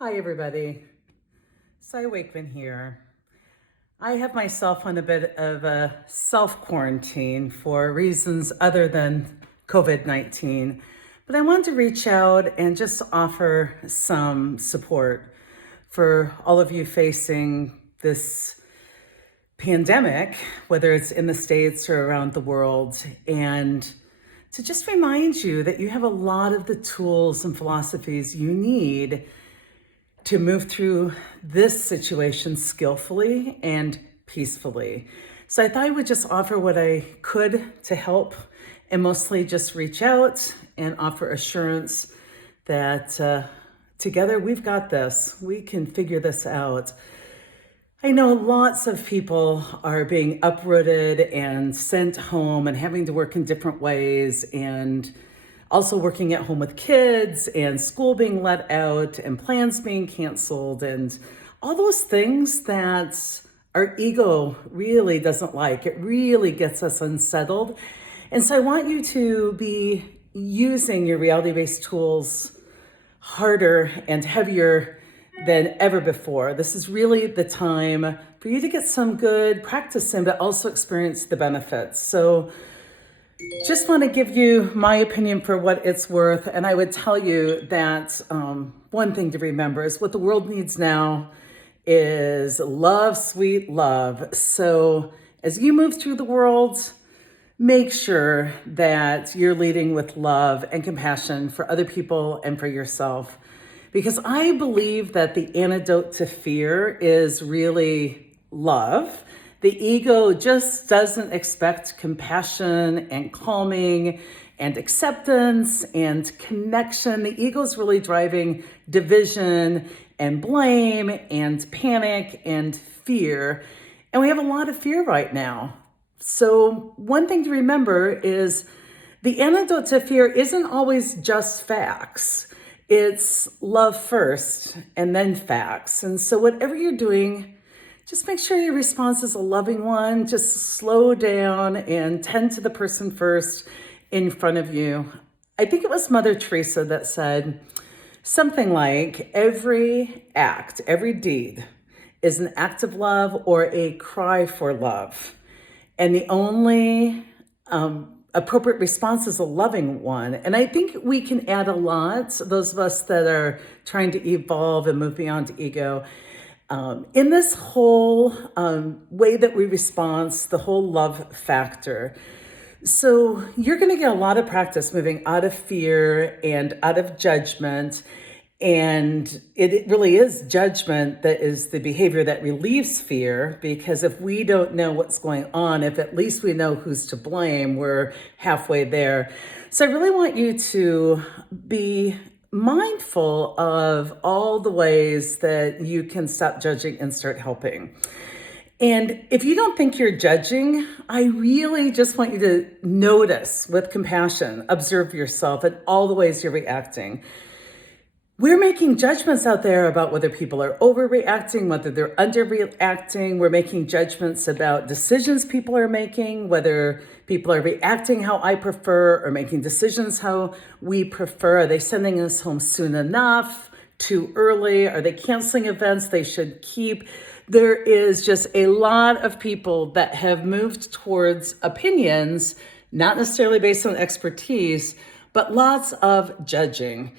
Hi, everybody. Wakeman here. I have myself on a bit of a self-quarantine for reasons other than COVID-19, but I wanted to reach out and just offer some support for all of you facing this pandemic, whether it's in the States or around the world, and to just remind you that you have a lot of the tools and philosophies you need to move through this situation skillfully and peacefully. So I thought I would just offer what I could to help and mostly just reach out and offer assurance that together we've got this. We can figure this out. I know lots of people are being uprooted and sent home and having to work in different ways, and also working at home with kids and school being let out and plans being canceled and all those things that our ego really doesn't like. It really gets us unsettled. And so I want you to be using your reality-based tools harder and heavier than ever before. This is really the time for you to get some good practice in, but also experience the benefits. So just want to give you my opinion for what it's worth. And I would tell you that one thing to remember is what the world needs now is love, sweet love. So as you move through the world, make sure that you're leading with love and compassion for other people and for yourself. Because I believe that the antidote to fear is really love. The ego just doesn't expect compassion and calming and acceptance and connection. The ego is really driving division and blame and panic and fear. And we have a lot of fear right now. So one thing to remember is the antidote to fear isn't always just facts. It's love first and then facts. And so whatever you're doing, just make sure your response is a loving one. Just slow down and tend to the person first in front of you. I think it was Mother Teresa that said something like, every act, every deed is an act of love or a cry for love. And the only appropriate response is a loving one. And I think we can add a lot, those of us that are trying to evolve and move beyond ego. In this whole way that we respond, the whole love factor. So you're going to get a lot of practice moving out of fear and out of judgment. And it really is judgment that is the behavior that relieves fear, because if we don't know what's going on, if at least we know who's to blame, we're halfway there. So I really want you to be mindful of all the ways that you can stop judging and start helping. And if you don't think you're judging, I really just want you to notice with compassion, observe yourself and all the ways you're reacting. We're making judgments out there about whether people are overreacting, whether they're underreacting. We're making judgments about decisions people are making, whether people are reacting how I prefer or making decisions how we prefer. Are they sending us home soon enough, too early? Are they canceling events they should keep? There is just a lot of people that have moved towards opinions, not necessarily based on expertise, but lots of judging.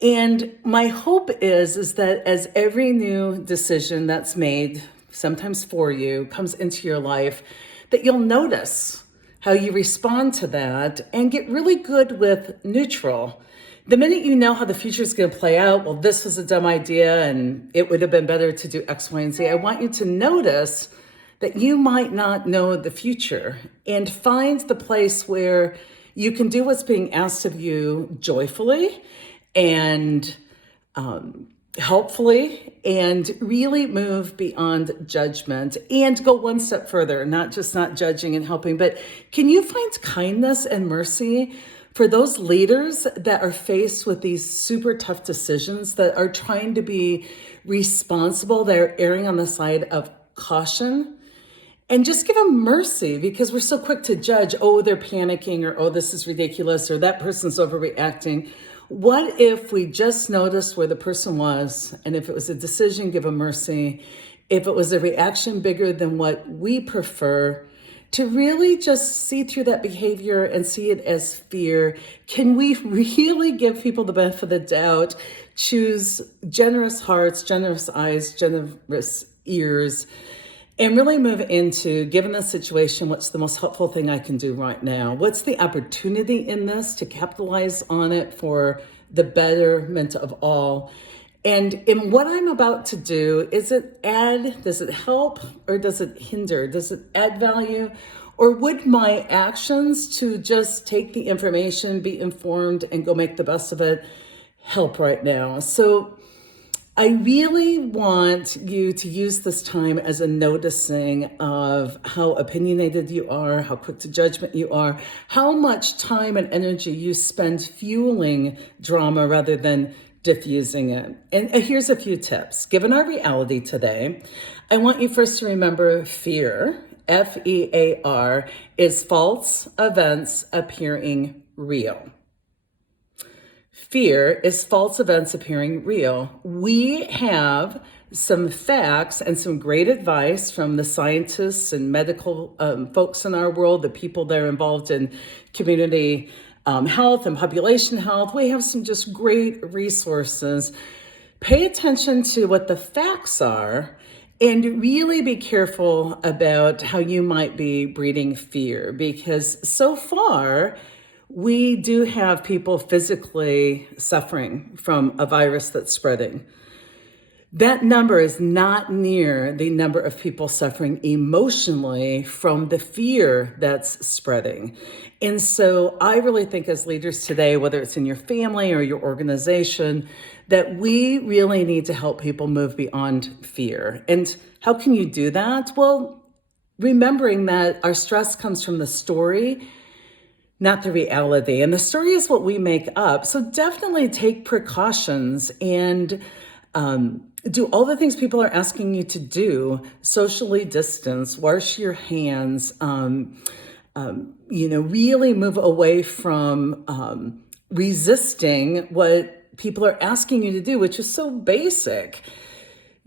And my hope is that as every new decision that's made, sometimes for you, comes into your life, that you'll notice how you respond to that and get really good with neutral. The minute you know how the future is going to play out, well, this was a dumb idea and it would have been better to do X, Y, and Z. I want you to notice that you might not know the future and find the place where you can do what's being asked of you joyfully and helpfully, and really move beyond judgment and go one step further, not just not judging and helping, but can you find kindness and mercy for those leaders that are faced with these super tough decisions, that are trying to be responsible, they're erring on the side of caution? And just give them mercy, because we're so quick to judge, oh, they're panicking, or oh, this is ridiculous, or that person's overreacting. What if we just noticed where the person was, and if it was a decision, give them mercy. If it was a reaction bigger than what we prefer, to really just see through that behavior and see it as fear. Can we really give people the benefit of the doubt, choose generous hearts, generous eyes, generous ears, and really move into, given the situation, what's the most helpful thing I can do right now? What's the opportunity in this to capitalize on it for the betterment of all? And in what I'm about to do, does it help, or does it hinder? Does it add value? Or would my actions to just take the information, be informed, and go make the best of it help right now? So I really want you to use this time as a noticing of how opinionated you are, how quick to judgment you are, how much time and energy you spend fueling drama rather than diffusing it. And here's a few tips. Given our reality today, I want you first to remember fear, F-E-A-R, is false events appearing real. Fear is false events appearing real. We have some facts and some great advice from the scientists and medical folks in our world, the people that are involved in community health and population health. We have some just great resources. Pay attention to what the facts are and really be careful about how you might be breeding fear, because so far, we do have people physically suffering from a virus that's spreading. That number is not near the number of people suffering emotionally from the fear that's spreading. And so I really think as leaders today, whether it's in your family or your organization, that we really need to help people move beyond fear. And how can you do that? Well, remembering that our stress comes from the story, not the reality. And the story is what we make up. So definitely take precautions and do all the things people are asking you to do. Socially distance, wash your hands, really move away from resisting what people are asking you to do, which is so basic.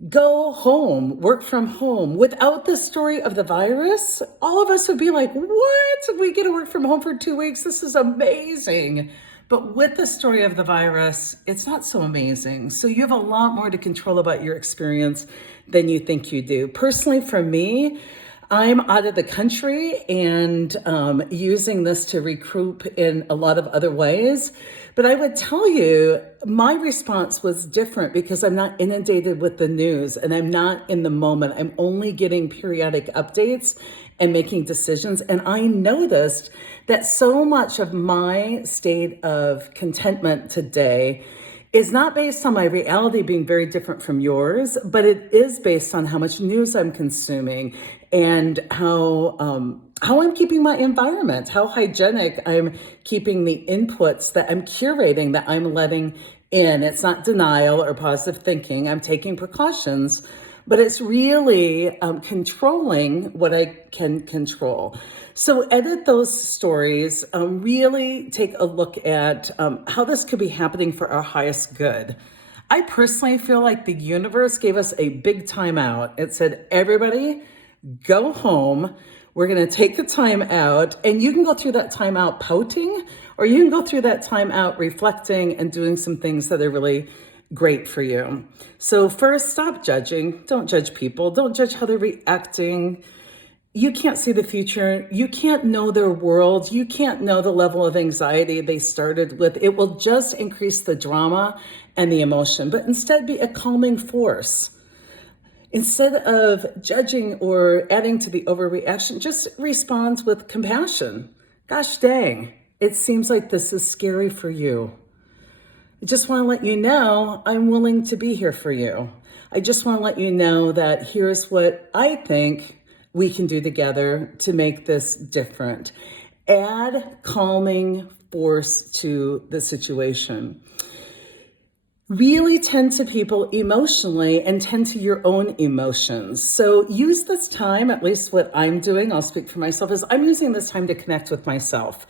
Go home, work from home. Without the story of the virus, all of us would be like, what? We get to work from home for 2 weeks? This is amazing. But with the story of the virus, it's not so amazing. So you have a lot more to control about your experience than you think you do. Personally, for me, I'm out of the country and using this to recoup in a lot of other ways. But I would tell you, my response was different because I'm not inundated with the news and I'm not in the moment. I'm only getting periodic updates and making decisions. And I noticed that so much of my state of contentment today is not based on my reality being very different from yours, but it is based on how much news I'm consuming and how I'm keeping my environment, how hygienic I'm keeping the inputs that I'm curating, that I'm letting in. It's not denial or positive thinking. I'm taking precautions, but it's really controlling what I can control. So edit those stories, really take a look at how this could be happening for our highest good. I personally feel like the universe gave us a big timeout. It said, everybody, go home. We're going to take the time out, and you can go through that time out pouting, or you can go through that time out reflecting and doing some things that are really great for you. So first, stop judging. Don't judge people. Don't judge how they're reacting. You can't see the future. You can't know their world. You can't know the level of anxiety they started with. It will just increase the drama and the emotion, but instead be a calming force. Instead of judging or adding to the overreaction, just respond with compassion. Gosh dang, it seems like this is scary for you. I just want to let you know I'm willing to be here for you. I just want to let you know that here's what I think we can do together to make this different. Add calming force to the situation. Really tend to people emotionally and tend to your own emotions. So use this time, at least what I'm doing, I'll speak for myself, is I'm using this time to connect with myself.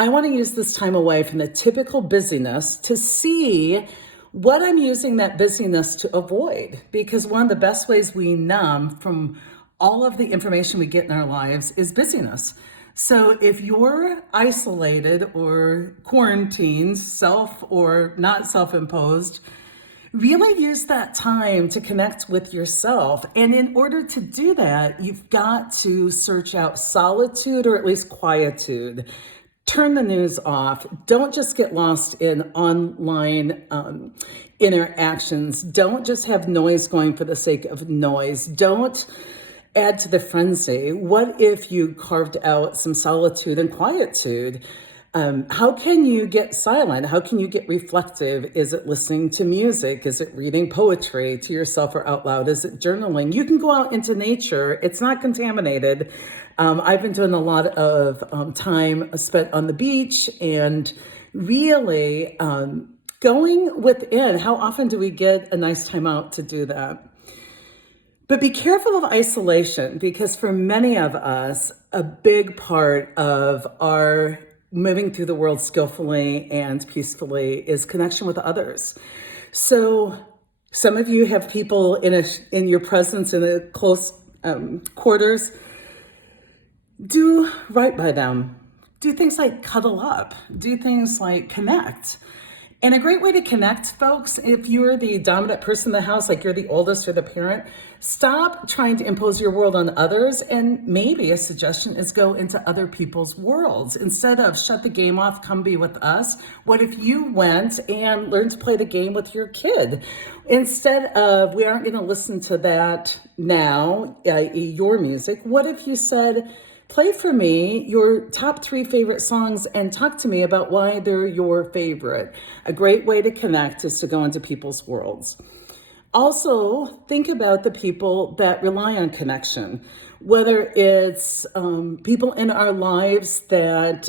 I want to use this time away from the typical busyness to see what I'm using that busyness to avoid. Because one of the best ways we numb from all of the information we get in our lives is busyness. So if you're isolated or quarantined, self or not self-imposed, really use that time to connect with yourself. And in order to do that, you've got to search out solitude or at least quietude. Turn the news off. Don't just get lost in online interactions. Don't just have noise going for the sake of noise. Don't add to the frenzy. What if you carved out some solitude and quietude? How can you get silent? How can you get reflective? Is it listening to music? Is it reading poetry to yourself or out loud? Is it journaling? You can go out into nature. It's not contaminated. I've been doing a lot of time spent on the beach and really going within. How often do we get a nice time out to do that? But be careful of isolation, because for many of us, a big part of our moving through the world skillfully and peacefully is connection with others. So some of you have people in your presence in a close quarters. Do right by them. Do things like cuddle up. Do things like connect. And a great way to connect, folks, if you're the dominant person in the house, like you're the oldest or the parent, stop trying to impose your world on others. And maybe a suggestion is go into other people's worlds. Instead of shut the game off, come be with us. What if you went and learned to play the game with your kid? Instead of, we aren't going to listen to that now, your music, what if you said, play for me your top 3 favorite songs and talk to me about why they're your favorite. A great way to connect is to go into people's worlds. Also, think about the people that rely on connection, whether it's people in our lives that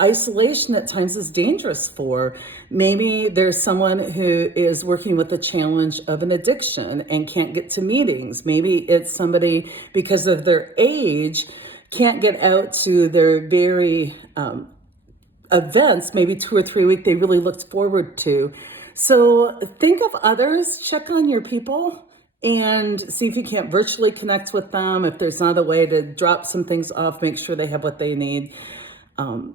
isolation at times is dangerous for. Maybe there's someone who is working with the challenge of an addiction and can't get to meetings. Maybe it's somebody, because of their age, can't get out to their very events, maybe 2 or 3 a week they really looked forward to. So think of others, check on your people, and see if you can't virtually connect with them. If there's not a way to drop some things off, make sure they have what they need. And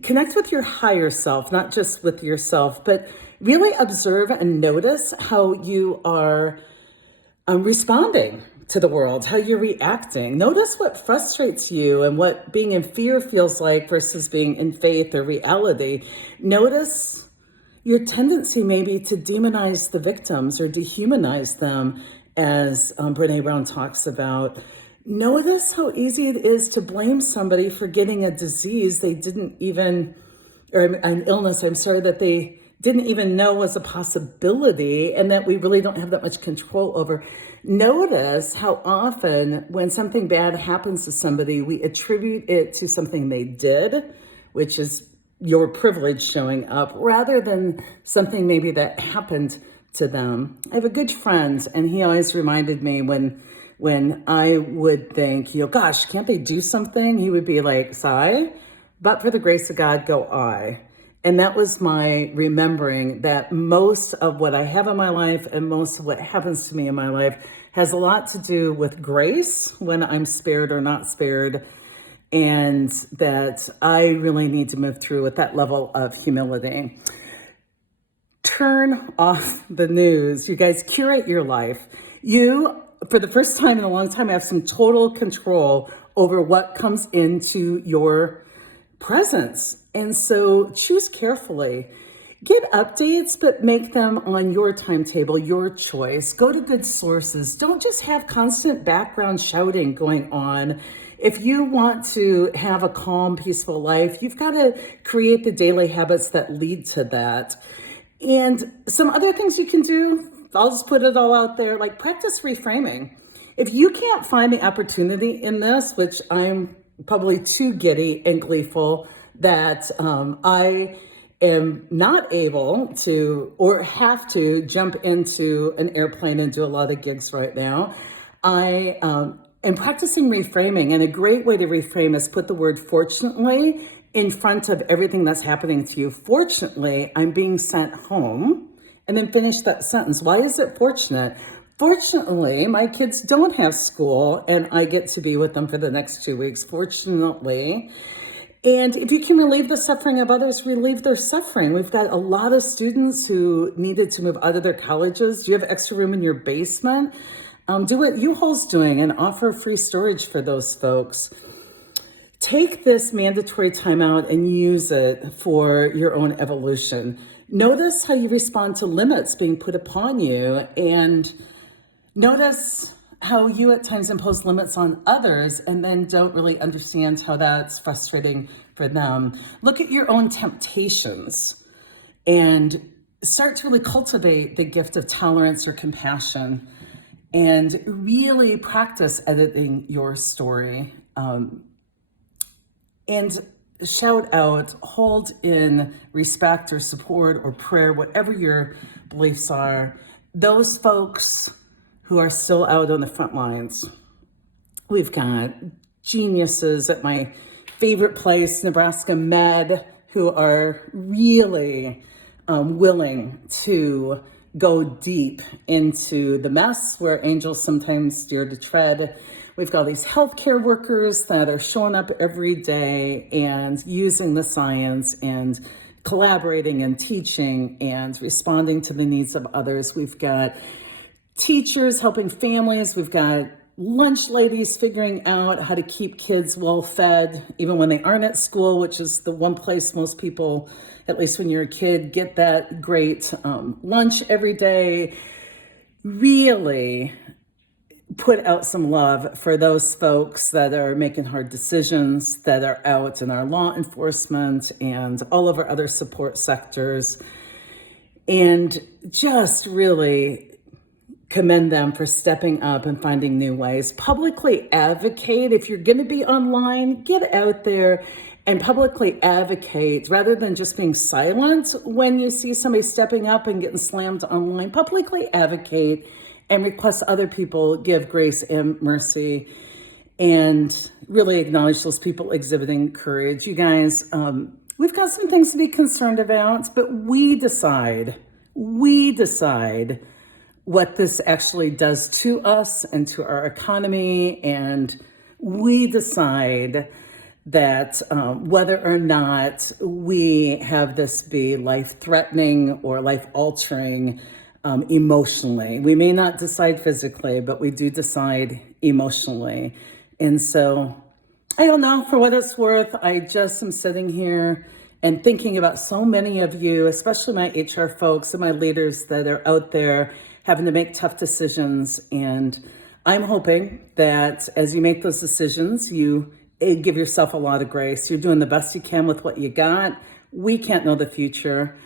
connect with your higher self, not just with yourself, but really observe and notice how you are responding to the world, how you're reacting. Notice what frustrates you and what being in fear feels like versus being in faith or reality. Notice your tendency maybe to demonize the victims or dehumanize them, as Brene Brown talks about. Notice how easy it is to blame somebody for getting a disease they didn't even, or an illness, that they didn't even know was a possibility and that we really don't have that much control over. Notice how often when something bad happens to somebody, we attribute it to something they did, which is your privilege showing up, rather than something maybe that happened to them. I have a good friend, and he always reminded me when I would think, gosh, can't they do something? He would be like, sigh, but for the grace of God, go I. And that was my remembering that most of what I have in my life and most of what happens to me in my life has a lot to do with grace, when I'm spared or not spared, and that I really need to move through with that level of humility. Turn off the news. You guys, curate your life. You, for the first time in a long time, have some total control over what comes into your presence. And so choose carefully. Get updates, but make them on your timetable, your choice. Go to good sources. Don't just have constant background shouting going on. If you want to have a calm, peaceful life, you've got to create the daily habits that lead to that. And some other things you can do, I'll just put it all out there, like practice reframing. If you can't find the opportunity in this, which I'm probably too giddy and gleeful that I am not able to or have to jump into an airplane and do a lot of gigs right now, I am practicing reframing. And a great way to reframe is put the word fortunately in front of everything that's happening to you. Fortunately, I'm being sent home. And then finish that sentence. Why is it fortunate? Fortunately, my kids don't have school and I get to be with them for the next 2 weeks, fortunately. And if you can relieve the suffering of others, relieve their suffering. We've got a lot of students who needed to move out of their colleges. Do you have extra room in your basement? Do what U-Haul's doing and offer free storage for those folks. Take this mandatory time out and use it for your own evolution. Notice how you respond to limits being put upon you, and notice how you at times impose limits on others and then don't really understand how that's frustrating for them. Look at your own temptations and start to really cultivate the gift of tolerance or compassion and really practice editing your story. And shout out, hold in respect or support or prayer, whatever your beliefs are, those folks who are still out on the front lines. We've got geniuses at my favorite place, Nebraska Med, who are really willing to go deep into the mess where angels sometimes dare to tread. We've got these healthcare workers that are showing up every day and using the science and collaborating and teaching and responding to the needs of others. We've got teachers helping families. We've got lunch ladies figuring out how to keep kids well fed, even when they aren't at school, which is the one place most people, at least when you're a kid, get that great lunch every day. Really put out some love for those folks that are making hard decisions, that are out in our law enforcement and all of our other support sectors, and just really commend them for stepping up and finding new ways. Publicly advocate. If you're going to be online, get out there and publicly advocate rather than just being silent when you see somebody stepping up and getting slammed online. Publicly advocate and request other people give grace and mercy and really acknowledge those people exhibiting courage. You guys, we've got some things to be concerned about, but we decide what this actually does to us and to our economy, and we decide that whether or not we have this be life-threatening or life-altering emotionally. We may not decide physically, but we do decide emotionally. And so, I don't know, for what it's worth, I just am sitting here and thinking about so many of you, especially my HR folks and my leaders that are out there having to make tough decisions. And I'm hoping that as you make those decisions, you give yourself a lot of grace. You're doing the best you can with what you got. We can't know the future.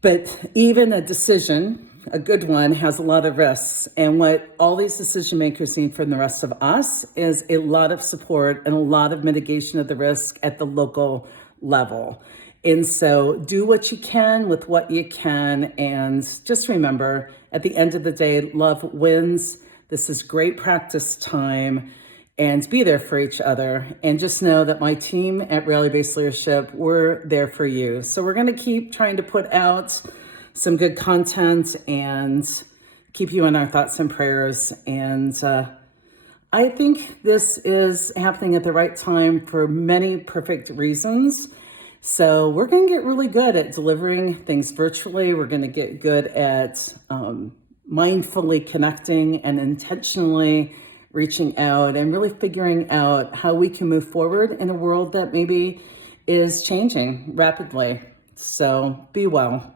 But even a decision, a good one, has a lot of risks. And what all these decision makers need from the rest of us is a lot of support and a lot of mitigation of the risk at the local level. And so do what you can with what you can. And just remember, at the end of the day, love wins. This is great practice time. And be there for each other. And just know that my team at Rally Based Leadership, we're there for you. So we're going to keep trying to put out some good content and keep you in our thoughts and prayers. And I think this is happening at the right time for many perfect reasons. So we're going to get really good at delivering things virtually. We're going to get good at mindfully connecting and intentionally reaching out and really figuring out how we can move forward in a world that maybe is changing rapidly. So be well.